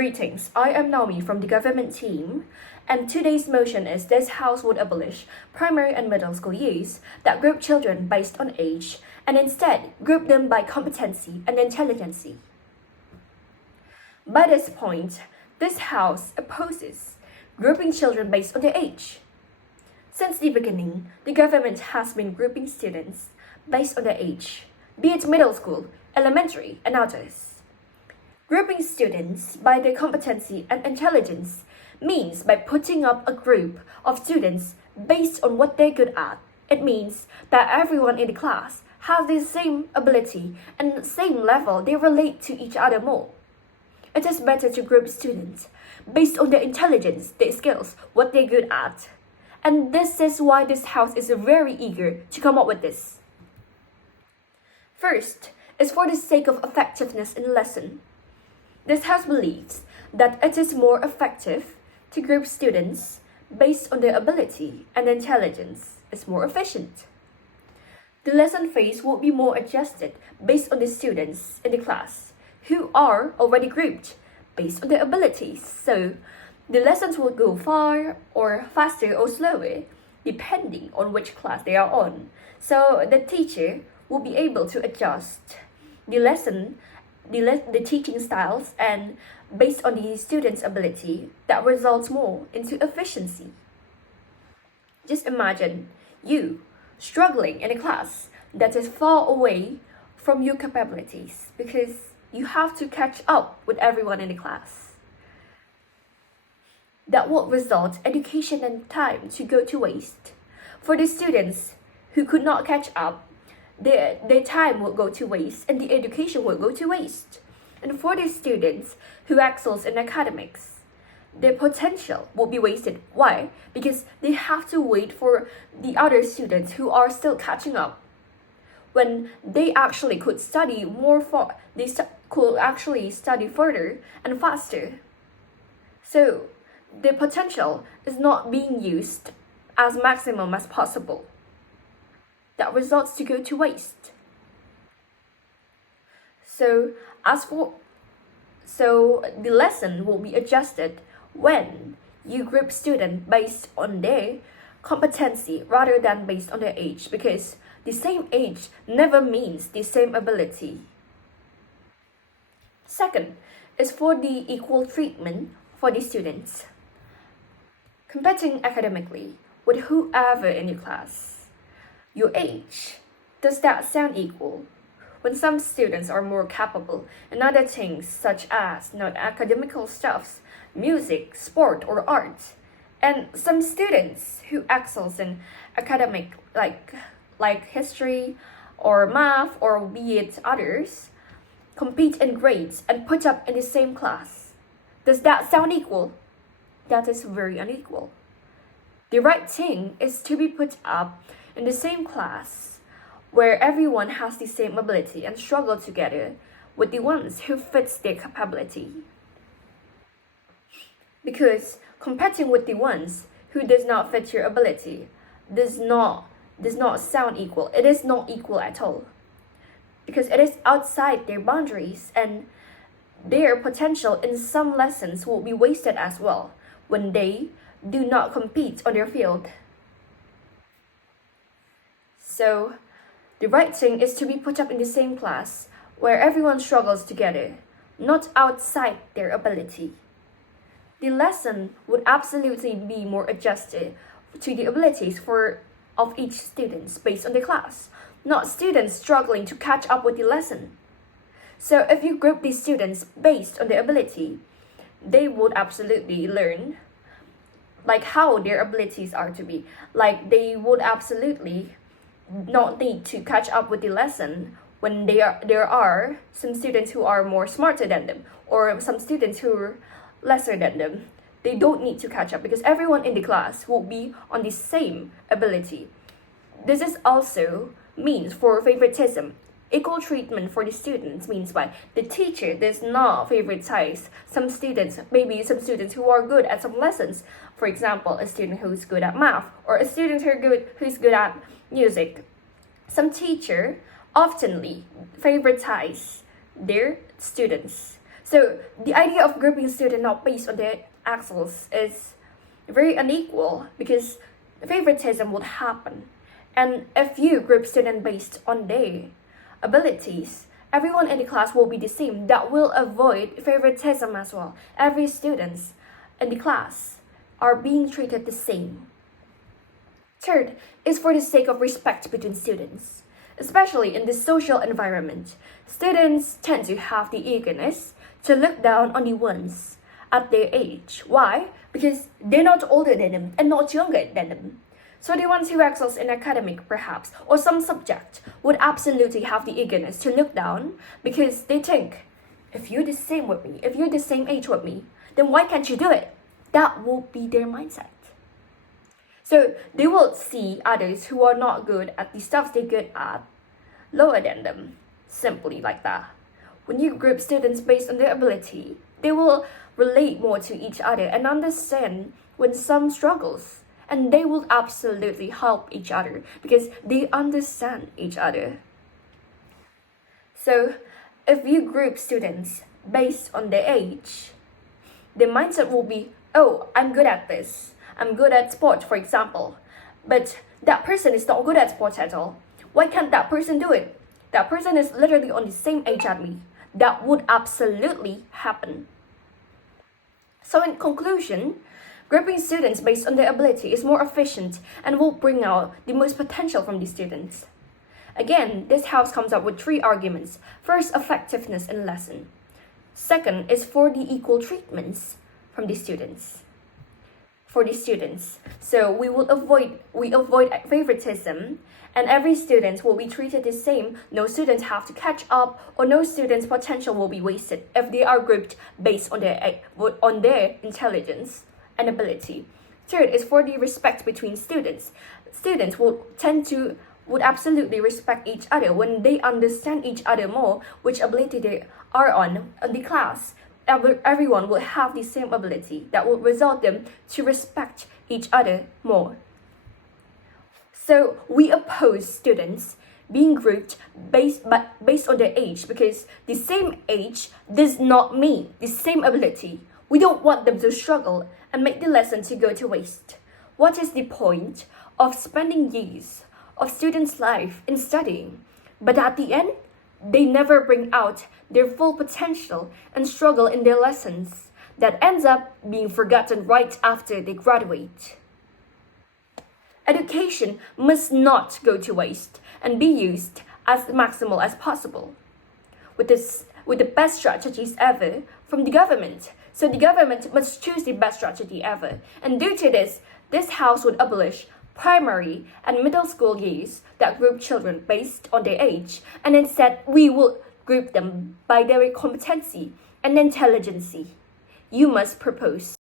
Greetings, I am Naomi from the government team, and today's motion is this House would abolish primary and middle school use that group children based on age and instead group them by competency and intelligency. By this point, this House opposes grouping children based on their age. Since the beginning, the government has been grouping students based on their age, be it middle school, elementary, and others. Grouping students by their competency and intelligence means by putting up a group of students based on what they're good at. It means that everyone in the class has the same ability and the same level they relate to each other more. It is better to group students based on their intelligence, their skills, what they're good at. And this is why this House is very eager to come up with this. First is for the sake of effectiveness in lesson. This House believes that it is more effective to group students based on their ability and intelligence is more efficient. The lesson phase will be more adjusted based on the students in the class who are already grouped based on their abilities. So the lessons will go far or faster or slower depending on which class they are on. So the teacher will be able to adjust the lesson, the teaching styles, and based on the student's ability, that results more into efficiency. Just imagine you struggling in a class that is far away from your capabilities because you have to catch up with everyone in the class. That would result education and time to go to waste. For the students who could not catch up, their time will go to waste and the education will go to waste. And for the students who excels in academics, their potential will be wasted. Why? Because they have to wait for the other students who are still catching up when they actually could study could actually study further and faster. So their potential is not being used as maximum as possible. That results to go to waste. So the lesson will be adjusted when you group students based on their competency rather than based on their age, because the same age never means the same ability. Second is for the equal treatment for the students competing academically with whoever in your class. Your age, does that sound equal? When some students are more capable in other things such as not academical stuffs, music, sport, or art, and some students who excels in academic like history or math or be it others, compete in grades and put up in the same class. Does that sound equal? That is very unequal. The right thing is to be put up in the same class where everyone has the same ability and struggle together with the ones who fits their capability. Because competing with the ones who does not fit your ability does not sound equal. It is not equal at all. Because it is outside their boundaries and their potential in some lessons will be wasted as well when they do not compete on their field. So, the right thing is to be put up in the same class where everyone struggles together, not outside their ability. The lesson would absolutely be more adjusted to the abilities of each student based on the class, not students struggling to catch up with the lesson. So if you group these students based on their ability, they would absolutely learn how their abilities are to be. They would absolutely not need to catch up with the lesson when there are some students who are more smarter than them or some students who are lesser than them. They don't need to catch up because everyone in the class will be on the same ability. This is also means for favoritism. Equal treatment for the students means by the teacher does not favoritize some students, maybe some students who are good at some lessons. For example, a student who's good at math or a student who's good at music. Some teacher oftenly favoritize their students. So the idea of grouping students not based on their excels is very unequal because favoritism would happen. And if you group students based on their abilities, everyone in the class will be the same. That will avoid favoritism as well. Every students in the class are being treated the same. Third is for the sake of respect between students. Especially in this social environment, students tend to have the eagerness to look down on the ones at their age. Why? Because they're not older than them and not younger than them. So the ones who excels in academic perhaps or some subject would absolutely have the eagerness to look down because they think, if you're the same with me, if you're the same age with me, then why can't you do it? That will be their mindset. So they will see others who are not good at the stuff they're good at lower than them, simply like that. When you group students based on their ability, they will relate more to each other and understand when some struggles, and they will absolutely help each other because they understand each other. So if you group students based on their age, their mindset will be, oh, I'm good at this. I'm good at sport, for example. But that person is not good at sports at all. Why can't that person do it? That person is literally on the same age as me. That would absolutely happen. So in conclusion, grouping students based on their ability is more efficient and will bring out the most potential from these students. Again, this house comes up with 3 arguments. First, effectiveness in lesson. Second is for the equal treatments from the students. So we avoid favoritism, and every student will be treated the same. No students have to catch up, or no students' potential will be wasted if they are grouped based on their intelligence and ability. Third is for the respect between students. Students would absolutely respect each other when they understand each other more, which ability they are on the class. Everyone will have the same ability that will result them to respect each other more. So we oppose students being grouped based on their age because the same age does not mean the same ability. We don't want them to struggle and make the lesson to go to waste. What is the point of spending years of students' life in studying, but at the end, they never bring out their full potential and struggle in their lessons that ends up being forgotten right after they graduate? Education must not go to waste and be used as maximal as possible with the best strategies ever from the government. So the government must choose the best strategy ever. And due to this house would abolish primary and middle school years that group children based on their age, and instead we will group them by their competency and intelligency. You must propose.